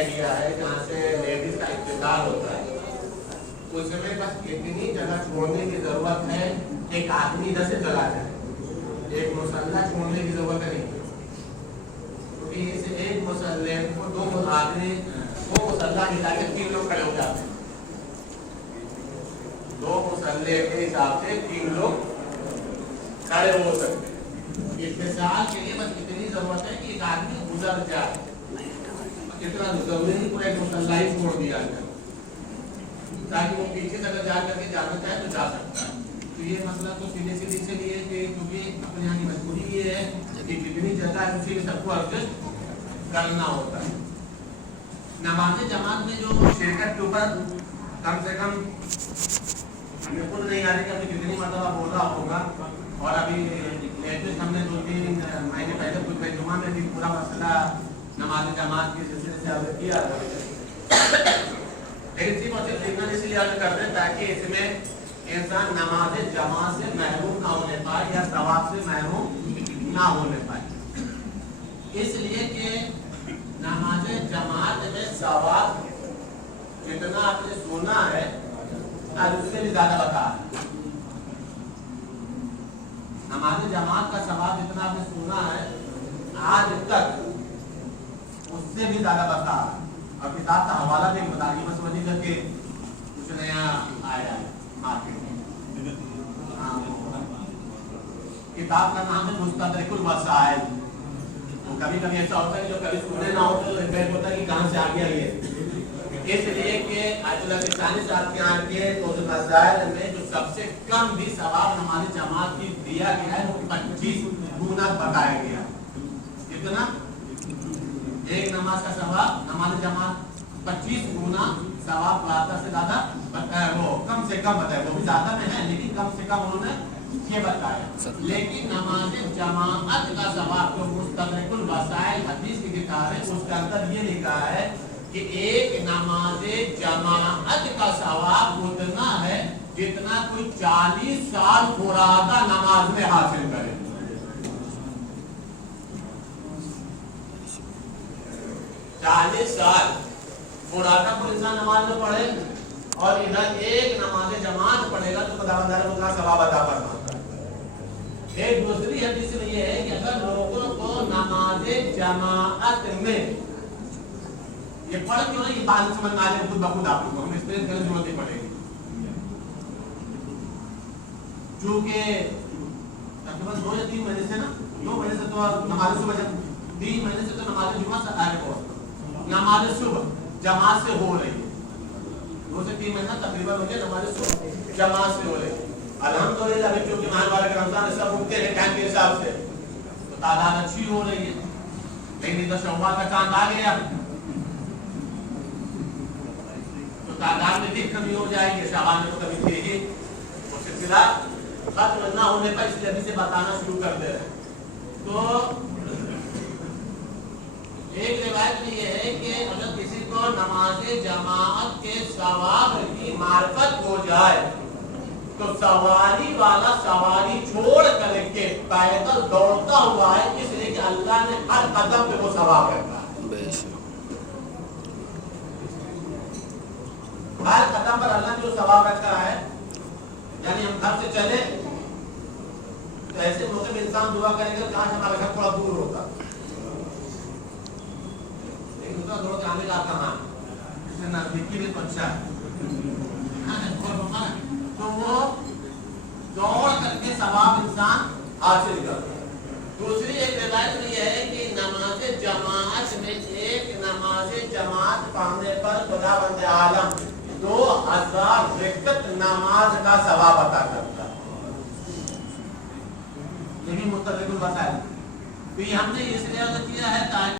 گیا ہے جہاں سے لیڈیز کا اقتدار ہوتا ہے، اس میں بس اتنی جگہ چھوڑنے کی ضرورت ہے ایک آدمی ادھر سے چلا جائے، ایک مسلح چھوڑنے کی ضرورت نہیں، کیونکہ اس ایک مسلح کو دو آدمی وہ مسلح ملا کے 3 لوگ کھڑے ہو جاتے ہیں، 2 مسلح کے حساب سے 3 لوگ کھڑے ہو سکتے ہیں۔ اتصال کے لیے بس اتنی ضرورت ہے کہ ایک آدمی گزر جائے، اتنا ضروری نہیں پورا ایک مسلح ہی چھوڑ دیا جائے تاکہ وہ پیچھے سے اگر جا کر کے جانا چاہے تو جا سکتا ہے۔ تو یہ مسئلہ تو سیدھے سیدھے سے لیے کہ کیونکہ اپنے یہاں کی مجبوری یہ ہے کہ جتنی جگہ ہے اسی میں سب کو ایڈجسٹ کرنا ہوتا ہے۔ نماز جماعت میں جو شرکت کے اوپر کم سے کم ہمیں خود نہیں آ رہی کہ ہم نے کتنی مرتبہ بولا ہوگا، اور ابھی لیٹسٹ ہم نے 2-3 مہینے پہلے کچھ جمعہ میں بھی پورا مسئلہ نماز جماعت کے سلسلے سے عرض کیا تھا، لیکن صرف اور صرف دیکھنا اس لیے عرض کرتے ہیں تاکہ اس میں انسان نماز جماعت سے محروم نہ ہونے پائے یا ثواب سے محروم نہ ہونے پائے، اس لیے کہ نماز جماعت میں ثواب جتنا آپ نے سنا ہے آج اس سے بھی زیادہ بتا ہے۔ نماز جماعت کا ثواب جتنا آپ نے سنا ہے آج تک اس سے بھی زیادہ بتا ہے، اور کتاب کا حوالہ بھی بتا رہی ہے، بس وجہ کر کے کچھ نیا آیا ہے مارکیٹ میں۔ کتاب کا نام ہے مستدرک الوسائل۔ تو کبھی کبھی ایسا ہوتا ہے کہ جو کبھی سنے نہ ہوتے تو ریپیٹ ہوتا ہے کہ کہاں سے آ گیا یہ، اس لیے کہ آیت اللہ ثانی صاحب کے یہاں کے تو مسائل میں جو سب سے کم بھی ثواب نماز جماعت کی دیا گیا ہے وہ 25 گنا بتایا گیا۔ کتنا؟ ایک نماز کا ثواب نماز جماعت 25 گنا ثواب زیادہ سے زیادہ بتایا، وہ کم سے کم بتایا، وہ بھی زیادہ میں ہے لیکن کم سے کم انہوں نے یہ بتایا۔ لیکن نماز جماعت کا ثواب جو مستدرک الوسائل حدیث کی کتاب ہے اس کے اندر یہ لکھا ہے کہ ایک نماز جماعت کا ثواب اتنا ہے جتنا کوئی 40 سال مرادہ نماز میں حاصل کرے۔ 40 سال مرادہ کوئی انسان نماز میں پڑھے اور ادھر ایک نماز جماعت پڑھے گا تو خداوند تعالیٰ اتنا ثواب عطا فرماتا ہے۔ ایک دوسری حدیث میں یہ ہے کہ اگر لوگوں کو نماز جماعت میں یہ پڑھ کیوں نہیں، یہ بات سمجھ میں آ جائے خود بخود آپ لوگوں کو، ہمیں اس طرح کی ضرورت نہیں پڑے گی، چونکہ تقریباً 2 یا 3 مہینے سے نا 2 مہینے سے تو نماز صبح 3 مہینے سے تو نماز جمعہ سے آئے ہو، نماز صبح جماعت سے ہو رہی ہے، 2 سے 3 مہینہ تقریباً ہو گیا نماز صبح جماعت سے ہو رہی ہے۔ الحمدللہ ابھی چونکہ ماہ والے رمضان سب اٹھتے ہیں ٹائم کے حساب سے تو تعداد اچھی ہو رہی ہے، لیکن ادھر شوال کا چاند آ گیا تو تعداد میں بھی کمی ہو جائے گی، شعبان میں تو کمی تھی ہی، وہ سلسلہ ختم نہ ہونے پر اس لیے ابھی سے بتانا شروع کر دے رہے ہیں۔ تو ایک روایت میں یہ ہے کہ اگر کسی کو نماز جماعت کے ثواب کی معرفت ہو جائے تو سواری والا سواری چھوڑ کر کے پیدل دوڑتا ہوا ہے، اس لیے کہ اللہ نے ہر قدم پہ وہ ثواب رکھا ہے، ہر قدم پر اللہ نے جو ثواب رکھا ہے۔ یعنی ہم گھر سے چلے تو ایسے موقع میں انسان دعا کرے گا کہاں ہمارا گھر تھوڑا دور ہوتا، لیکن دوسرا دوڑ کے آنے کا کہاں اس نے نزدیکی بھی اچھا ہے تو وہ دوڑ کر کے ثواب انسان حاصل کرتا ہے۔ دوسری ایک روایت میں یہ ہے کہ نماز جماعت میں ایک نماز جماعت پڑھنے پر خداوند عالم 2000 رکعت نماز کا ثواب عطا کرتا ہے۔ یہ بھی مستدرک الوسائل، ہم نے اس لیے کیا ہے تاکہ